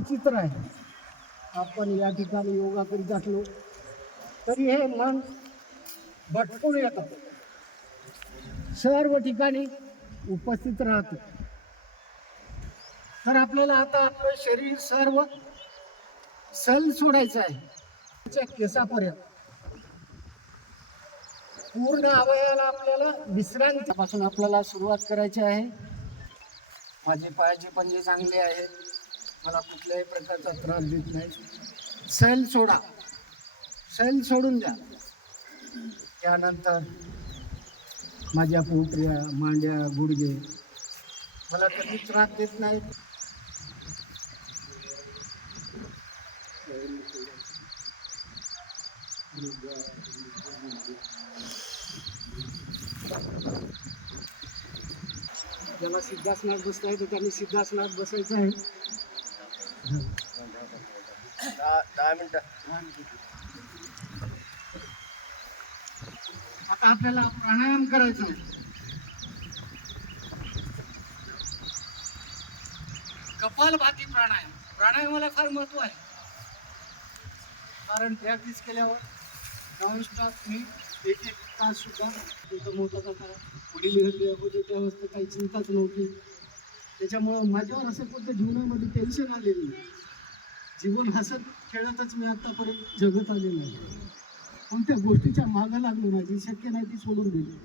विचित्र आहे. आपण या ठिकाणी योगा करीत असलो तरी हे मन भटकून येतात सर्व ठिकाणी उपस्थित राहतो. तर आपल्याला आता आपलं शरीर सर्व सल सोडायचं आहे. त्याच्या केसापर्यंत. पूर्ण अवयाला आपल्याला विश्रांतीपासून आपल्याला सुरुवात करायची आहे. माझे पायाचे पंजे चांगले आहेत. मला कुठल्याही प्रकारचा त्रास देत नाही. सैल सोडा. सैल सोडून द्या. त्यानंतर माझ्या पोटऱ्या मांड्या गुडघे मला कधी त्रास देत नाही ज्याला सिद्धासनात बसता येतं त्यांनी सिद्धासनात बसायचं आहे. दहा मिनिटं आता आपल्याला प्राणायाम करायचा आहे. कपालभाती प्राणायाम. प्राणायामाला फार महत्त्व आहे. कारण प्रॅक्टिस केल्यावर नॉनस्टॉप मी एक एक तास सुद्धा तुमचा मोठा होता वडील घडले होते काही चिंताच नव्हती. त्याच्यामुळं माझ्यावर असं कोणत्या जीवनामध्ये टेन्शन आलेलं नाही. जीवन हसत खेळतच मी आत्तापर्यंत जगत आलेलं आहे. कोणत्या गोष्टीच्या मागं लागलो नाही जी शक्य नाही ती सोडून दिली.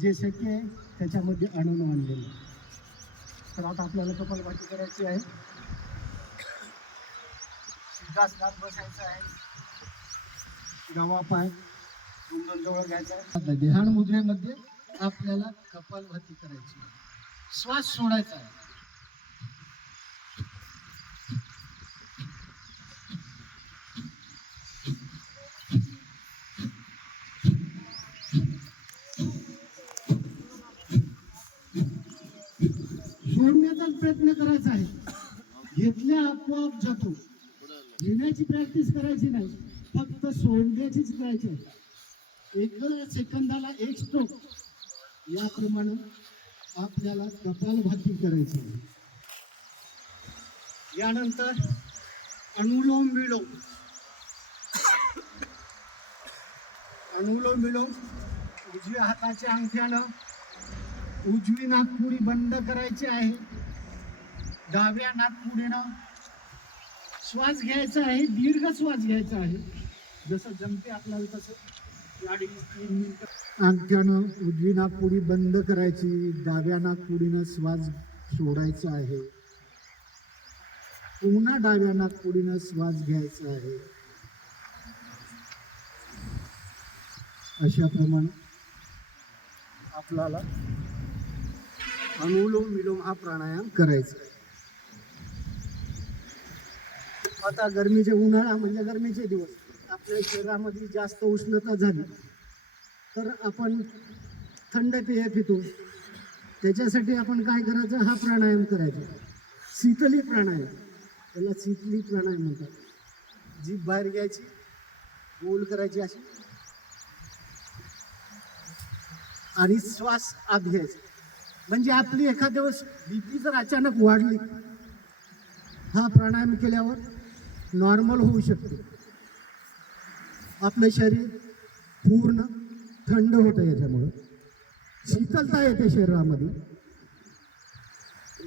जे शक्य आहे त्याच्यामध्ये आनंद आणलेला आहे. तर आता आपल्याला कपालभाती करायची आहे. सिद्धासनात बसायचं आहे. गवा पाय दोन जवळ घ्यायचा आहे. ध्यान मुद्रेमध्ये आपल्याला कपालभाती करायची आहे. श्वास सोडायचा आहे. सोडण्याचाच प्रयत्न करायचा आहे. घेतल्या आपोआप जातो. घेण्याची प्रॅक्टिस करायची नाही. फक्त सोडण्याचीच करायची आहे. एक सेकंदाला एक स्ट्रोक याप्रमाणे आपल्याला कपालभाती करायची आहे. यानंतर अनुलोम विलोम अनुलोम विलोम उजव्या हाताच्या अंगठ्यानं उजवी नागपुडी बंद करायची आहे. डाव्या नागपुडीनं श्वास घ्यायचा आहे दीर्घ श्वास घ्यायचा आहे. जसं जमते आपल्याला तसं. अंगठ्यानं उजवी नागपुडी बंद करायची डाव्या नागपुडीनं श्वास सोडायचा आहे. पुन्हा डाव्या नागपुडीनं श्वास घ्यायचा आहे. अशा प्रमाणे आपल्याला अनुलोम विलोम हा प्राणायाम करायचा आता गरमीचे उन्हाळा म्हणजे गरमीचे दिवस. आपल्या शरीरामध्ये जास्त उष्णता झाली तर आपण थंड पेय पितो. त्याच्यासाठी आपण काय करायचं? हा प्राणायाम करायचा. शीतली प्राणायाम. त्याला शीतली प्राणायाम म्हणतात. जीभ बाहेर घ्यायची गोल करायची अशी. आणि श्वास आत घ्यायचा. म्हणजे आपली एखाद्या वेळेस बीपी जर अचानक वाढली हा प्राणायाम केल्यावर नॉर्मल होऊ शकते. आपलं शरीर पूर्ण थंड होतं याच्यामुळं. शीतलता येते शरीरामध्ये.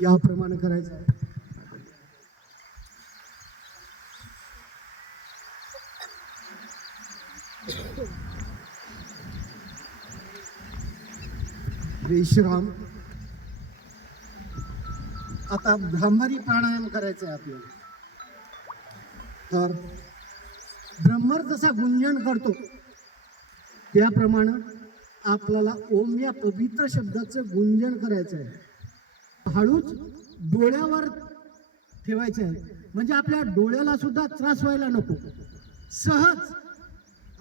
याप्रमाणे करायचं आहे. विश्राम. आता भ्रामरी प्राणायाम करायचा आहे आपल्याला. तर ब्रह्मर जसा गुंजन करतो. त्याप्रमाणे आपल्याला ओम या पवित्र शब्दाचं गुंजन करायचं आहे. हळूच डोळ्यावर ठेवायचं आहे. म्हणजे आपल्या डोळ्याला सुद्धा त्रास व्हायला नको. सहज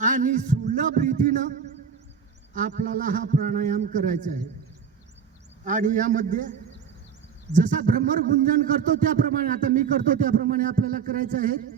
आणि सुलभ रीतीनं आपल्याला हा प्राणायाम करायचा आहे. आणि यामध्ये जसा भ्रमर गुंजन करतो त्याप्रमाणे आता मी करतो त्याप्रमाणे आपल्याला करायचं आहे.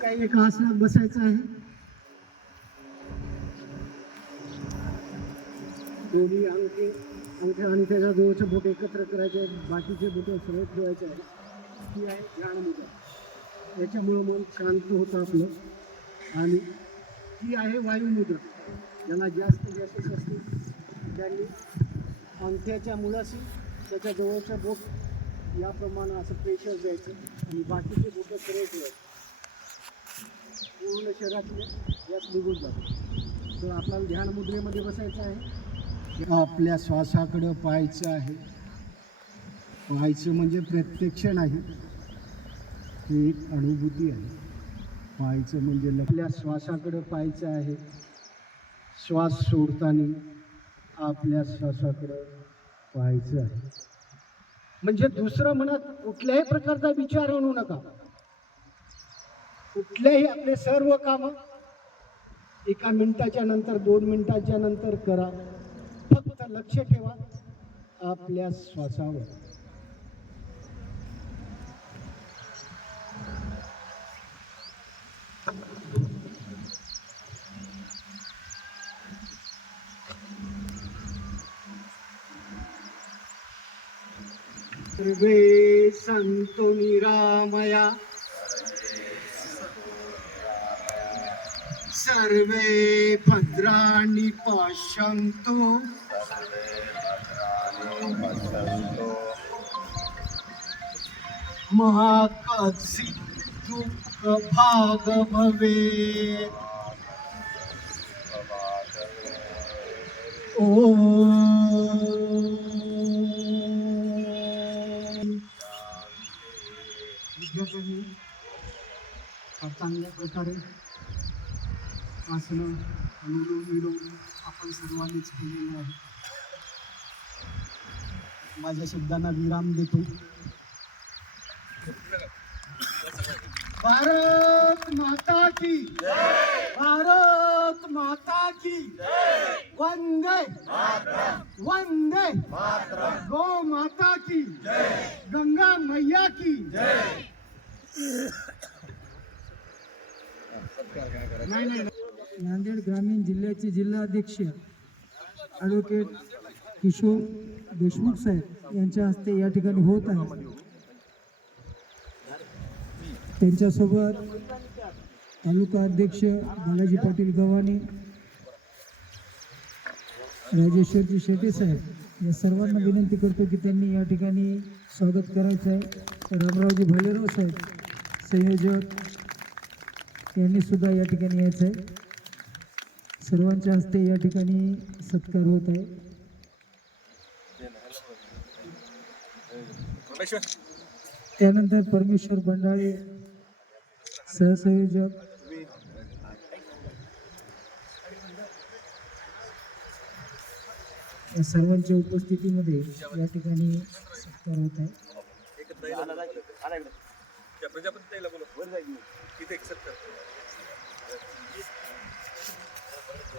काही एका आसनात बसायचं आहे. दोन्ही अंगठे अंगठे आणि त्याच्या जवळचे बोट एकत्र करायचे आहेत. बाकीचे बोट सरळ ठेवायचे आहेत. ती आहे ध्यानमुद्रा याच्यामुळं मन शांत होतं आपलं. आणि ती आहे वायुमुद्रा ज्याला जास्त गॅसेस असतील त्यांनी अंगठ्याच्या मुळाशी त्याच्या जवळचं बोट याप्रमाणे असं प्रेशर द्यायचं आणि बाकीचे बोटं सरळ ठेवायचे. पूर्ण शरीरातले यास निघून जातो तर आपल्याला ध्यान मुद्रेमध्ये बसायचं आहे. आपल्या श्वासाकडं पाहायचं आहे. पाहायचं म्हणजे प्रत्यक्ष नाही. ही एक अनुभूती आहे. पाहायचं म्हणजे आपल्या श्वासाकडं पाहायचं आहे. श्वास सोडताना आपल्या श्वासाकडं पाहायचं आहे. म्हणजे दुसरं मनात कुठल्याही प्रकारचा विचार आणू नका. कुठल्याही आपले सर्व कामं एका मिनिटाच्या नंतर दोन मिनिटाच्या नंतर करा. फक्त लक्ष ठेवा आपल्या श्वासावर. सर्वे संतो निरामया सर्वे भद्राणि पश्यन्तु। मा कश्चित् भवेत् ॐ विद्यार्थ्यांनी चांगल्या प्रकारे आसनं अनुलोम विलोम आपण सर्वांनीच केलेलं आहे. माझ्या शब्दांना विराम देतो. भारत माता की भारत माता की वंदे वंदे गो माता की गंगा मैया की नाही नाही. नांदेड ग्रामीण जिल्ह्याचे जिल्हाध्यक्ष ॲडव्होकेट किशोर देशमुख साहेब यांच्या हस्ते या ठिकाणी होत आहे. त्यांच्यासोबत तालुका अध्यक्ष बालाजी पाटील गव्हाणे राजेश्वरजी शेटे साहेब या सर्वांना विनंती करतो की त्यांनी या ठिकाणी स्वागत करायचं आहे रामरावजी भालेराव साहेब संयोजक यांनी सुद्धा या ठिकाणी यायचं आहे सर्वांच्या हस्ते या ठिकाणी सत्कार होत आहे. त्यानंतर परमेश्वर बंडाळे सहसंयोजक. या सर्वांच्या उपस्थितीमध्ये या ठिकाणी सत्कार होत आहे. प्रजापती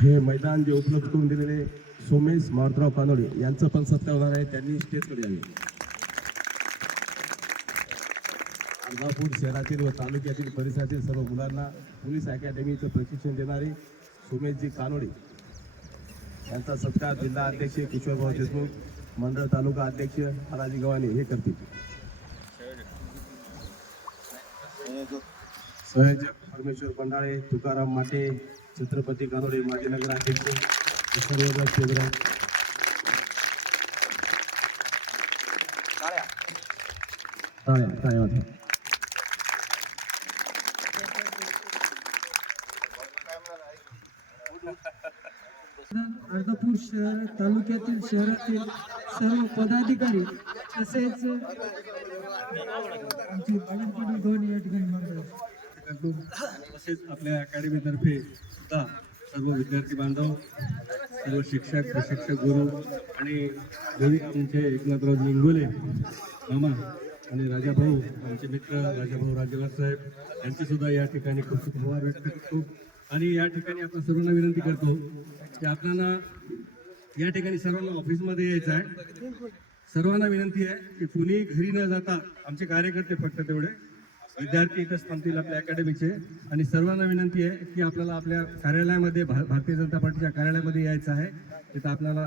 हे मैदान जे उपलब्ध करून दिलेले सोमेश मारुतराव कानोडे यांचं पण सत्कार होणार आहे. त्यांनी स्टेजकडे यावे. अर्धापूर शहरातील व तालुक्यातील परिसरातील सर्व मुलांना पोलीस अकॅडमीचं प्रशिक्षण देणारे सोमेशजी कानोडे यांचा सत्कार जिल्हा अध्यक्ष किशोरभाऊ देशमुख मंडळ तालुका अध्यक्ष बालाजी गव्हाणे हे करतील. संयोजक परमेश्वर बंडाळे तुकाराम माटे छत्रपती कानोडे माजी नगराध्यक्ष सर्व केंद्र टाळ्या शहर तालुक्यातील शहरातील सर्व पदाधिकारी तसेच आमचे पाटील धोनी या ठिकाणी करतो तसेच आपल्या अकॅडमीतर्फे सुद्धा सर्व विद्यार्थी बांधव सर्व शिक्षक प्रशिक्षक गुरु आणि घरी आमचे एकनाथराव लिंगोले मामा आणि राजाभाऊ आमचे मित्र राजाभाऊ राजेवार साहेब यांचे सुद्धा या ठिकाणी खूप खूप आभार व्यक्त करतो. आणि या ठिकाणी आपण सर्वांना विनंती करतो की आपल्याला या ठिकाणी सर्वांना ऑफिसमध्ये यायचं आहे. सर्वांना विनंती आहे की कुणी घरी न जाता आमचे कार्यकर्ते फक्त तेवढे विद्यार्थी इथंच थांबतील आपल्या अकॅडमीचे आणि सर्वांना विनंती आहे की आपल्याला आपल्या कार्यालयामध्ये भा भारतीय जनता पार्टीच्या कार्यालयामध्ये यायचं आहे. तिथं आपल्याला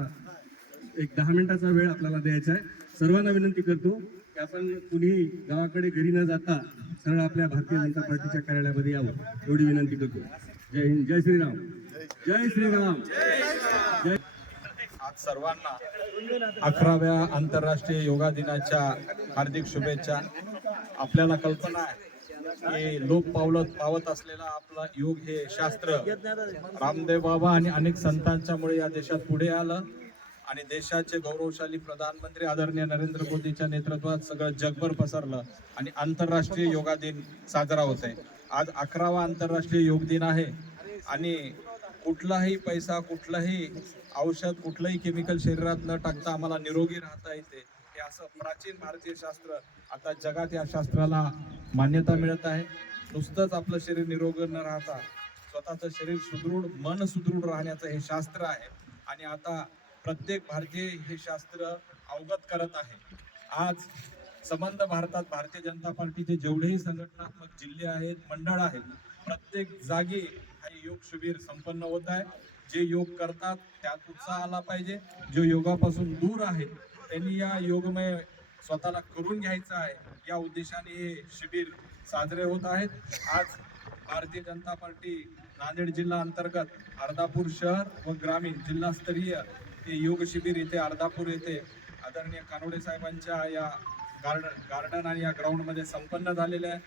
एक दहा मिनिटाचा वेळ आपल्याला द्यायचा आहे. सर्वांना विनंती करतो की आपण कुणी गावाकडे घरी न जाता सरळ आपल्या भारतीय जनता पार्टीच्या कार्यालयामध्ये यावं. एवढी विनंती करतो. जय हिंद जय श्रीराम. जय श्रीराम. जय आज सर्वांना अकराव्या आंतरराष्ट्रीय योगा दिनाच्या हार्दिक शुभेच्छा. आपल्याला कल्पना आहे की लोक पावलत पावत असलेला आपला योग हे शास्त्र. रामदेव बाबा आणि अनेक संतांच्यामुळे या देशात पुढे आलं. आणि देशाचे गौरवशाली प्रधानमंत्री आदरणीय नरेंद्र मोदीच्या नेतृत्वात सगळं जगभर पसरलं. आणि आंतरराष्ट्रीय योगा दिन साजरा होत आहे. आज अकरावा आंतरराष्ट्रीय योग दिन आहे. आणि कुठलाही पैसा कुठलंही औषध कुठलंही केमिकल शरीरात न टाकता आम्हाला निरोगी राहता येते. असं प्राचीन भारतीय शास्त्र आता जगात या शास्त्राला मान्यता मिळत आहे. नुसतंच आपलं शरीर निरोगी न राहता स्वतःचं शरीर सुदृढ मन सुदृढ राहण्याचं हे शास्त्र आहे. आणि आता प्रत्येक भारतीय हे शास्त्र अवगत करत आहे. आज संबंध भारतात भारतीय जनता पार्टीचे जेवढेही संघटनात्मक जिल्हे आहेत मंडळ आहेत प्रत्येक जागी हा योग शिबिर संपन्न होत आहे. जे योग करतात त्यात उत्साह आला पाहिजे. जो योगापासून दूर आहेत त्यांनी या योगमय स्वतःला करून घ्यायचं आहे. या उद्देशाने हे शिबिर साजरे होत आहेत. आज भारतीय जनता पार्टी नांदेड जिल्हा अंतर्गत अर्धापूर शहर व ग्रामीण जिल्हास्तरीय हे योग शिबिर इथे अर्धापूर येथे आदरणीय कानोडे साहेबांच्या या गार्डन गार्डन आणि या ग्राउंडमध्ये संपन्न झालेले आहे.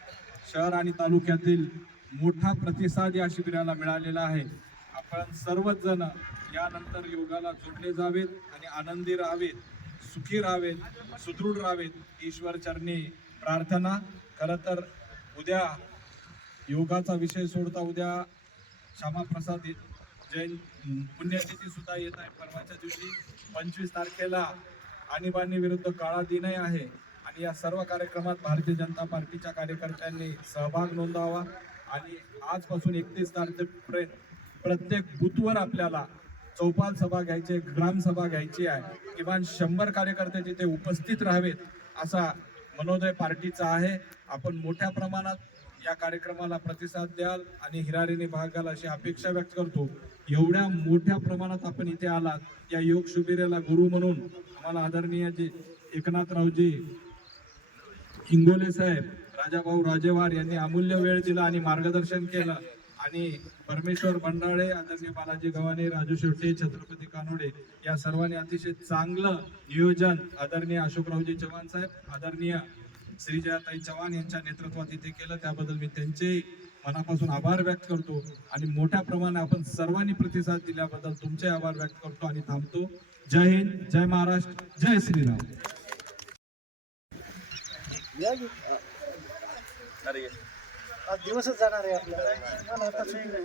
शहर आणि तालुक्यातील मोठा प्रतिसाद या शिबिराला मिळालेला आहे. आपण सर्वच जण यानंतर योगाला जोडले जावेत आणि आनंदी राहावेत. सुखी राहावेत सुदृढ राहावेत. ईश्वर चरणी प्रार्थना. खरं तर उद्या योगाचा विषय सोडता उद्या श्यामाप्रसाद जैन पुण्यतिथी सुद्धा येत आहे. परवाच्या दिवशी पंचवीस तारखेला आणीबाणी विरुद्ध काळा दिनही आहे आणि या सर्व कार्यक्रमात भारतीय जनता पार्टीच्या कार्यकर्त्यांनी सहभाग नोंदवावा. आणि आजपासून एकतीस तारखेपर्यंत प्रत्येक बूथवर आपल्याला चौपाल सभा घ्यायची आहे, ग्रामसभा घ्यायची आहे. किमान शंभर कार्यकर्ते तिथे उपस्थित राहावेत असा मनोदय पार्टीचा आहे. आपण मोठ्या प्रमाणात या कार्यक्रमाला प्रतिसाद द्याल आणि हिरारीने भाग घ्याल अशी अपेक्षा व्यक्त करतो. एवढ्या मोठ्या प्रमाणात आपण इथे आलात या योग शिबिराला गुरु म्हणून आम्हाला आदरणीय जे एकनाथरावजी हिंगोले साहेब राजाभाऊ राजेवार यांनी अमूल्य वेळ दिला आणि मार्गदर्शन केलं. आणि परमेश्वर बंडाळे आदरणीय बालाजी गव्हाणे राजू शेट्टे छत्रपती कानोडे या सर्वांनी अतिशय चांगलं नियोजन आदरणीय अशोकरावजी चव्हाण साहेब आदरणीय श्रीजयाताई चव्हाण यांच्या नेतृत्वात इथे केलं. त्याबद्दल मी त्यांचे मनापासून आभार व्यक्त करतो आणि मोठ्या प्रमाणात आपण सर्वांनी प्रतिसाद दिल्याबद्दल तुमचे आभार व्यक्त करतो आणि थांबतो. जय हिंद जय महाराष्ट्र जय श्रीराम. अरे आज दिवसच जाणार आहे आपल्याला. मला आता नाही.